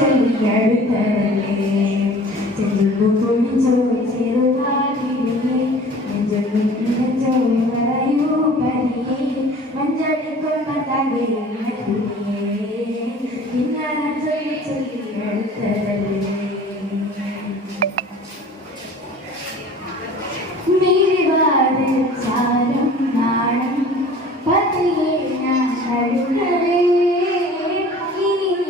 ചൊല്ലിയടുത്തരല്ലേ ചെല്ലുമ്പോ പൊളിച്ചോ ചെറുവാതിരിയെ നെഞ്ചോ പറയൂ പനിയെ മഞ്ചടിക്കൊണ്ട തകരുന്ന കുടിയെ പിന്നാണ് ചൊല്ലിയടുത്തരല്ലേ ചാരം നാണം പതിയെ ഞാൻ കഴുകലേ ഇനിയും